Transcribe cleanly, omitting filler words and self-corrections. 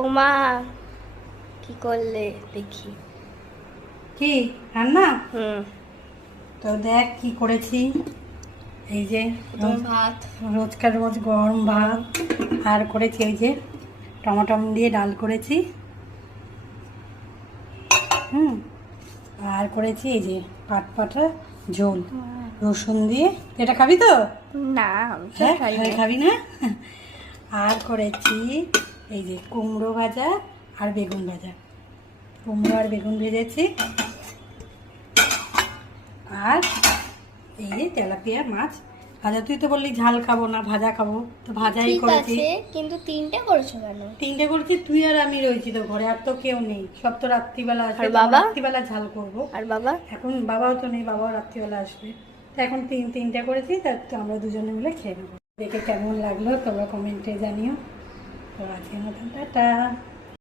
ও মা, কি করলে দেখি। কি রান্না? হুম। তো দেখ কি করেছি। এই যে ভাত। রোজকার রোজ গরম ভাত, আর করেছি এই যে টমাটম দিয়ে ডাল করেছি। হুম। আর করেছি এই যে পাট পাটা ঝোল রসুন দিয়ে। এটা খাবি তো? না, আমি তো হ্যাঁ, খাই না। খাবি না? আর করেছি এই যে কুমড়ো ভাজা আর বেগুন ভাজা। কুমড়ো আর বেগুন ভেজেছি। আর এই যে তেলাপিয়া মাছ ভাজা। তুই তো বললি ঝাল খাবো না, ভাজা খাবো, তো ভাজাই ঠিক করেছি। আছে, কিন্তু তিনটে করেছো কেন? তিনটে করেছি, তুই আর আমি রয়েছি তো ঘরে, আর তো কেউ নেই। সব তো রাত্রিবেলা আসবে। আর বাবা? রাত্রিবেলা ঝাল করব। আর বাবা? এখন বাবাও তো নেই, বাবাও রাত্রিবেলা আসবে। তো এখন তিনটে করেছি, তা তো আমরা দুজনে মিলে খেয়ে নেবো। দেখে কেমন লাগলো তোমরা কমেন্টে জানিও। তো আজকের মতন টাটা।